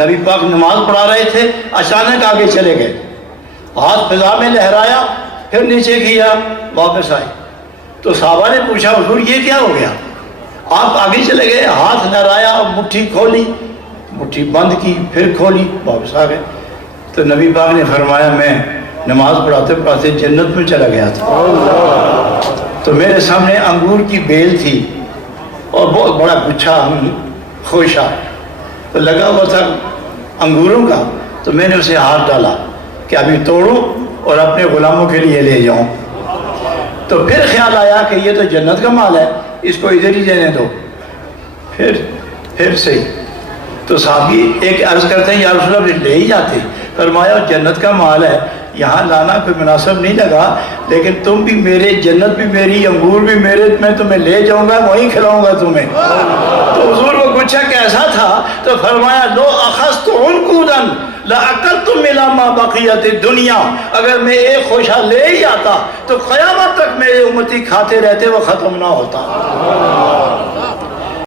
نبی پاک نماز پڑھا رہے تھے، اچانک آگے چلے گئے، ہاتھ فضا میں لہرایا، پھر نیچے کیا، واپس آئے۔ تو صحابہ نے پوچھا حضور یہ کیا ہو گیا؟ آپ آگے چلے گئے، ہاتھ لہرایا، مٹھی کھولی، مٹھی بند کی، پھر کھولی، واپس آ گئے۔ تو نبی پاک نے فرمایا میں نماز پڑھاتے پڑھاتے جنت میں چلا گیا تھا، تو میرے سامنے انگور کی بیل تھی اور بہت بڑا گچھا خوشا تو لگا ہوا تھا انگوروں کا، تو میں نے اسے ہاتھ ڈالا کہ ابھی توڑوں اور اپنے غلاموں کے لیے لے جاؤں۔ تو پھر خیال آیا کہ یہ تو جنت کا مال ہے، اس کو ادھر ہی دینے دو، پھر سے تو صحابی ایک عرض کرتے ہیں یا رسول اللہ لے ہی جاتے، فرمایا جنت کا مال ہے، یہاں لانا کوئی مناسب نہیں لگا، لیکن تم بھی میرے، جنت بھی میری، انگور بھی میرے، میں تمہیں لے جاؤں گا، وہیں کھلاؤں گا تمہیں۔ تو حضور وہ گچھا کیسا تھا؟ تو فرمایا لو اخذت عنقودا لاکلت من ما بقیت الدنیا، اگر میں ایک خوشہ لے ہی آتا تو قیامت تک میرے امتی کھاتے رہتے، وہ ختم نہ ہوتا۔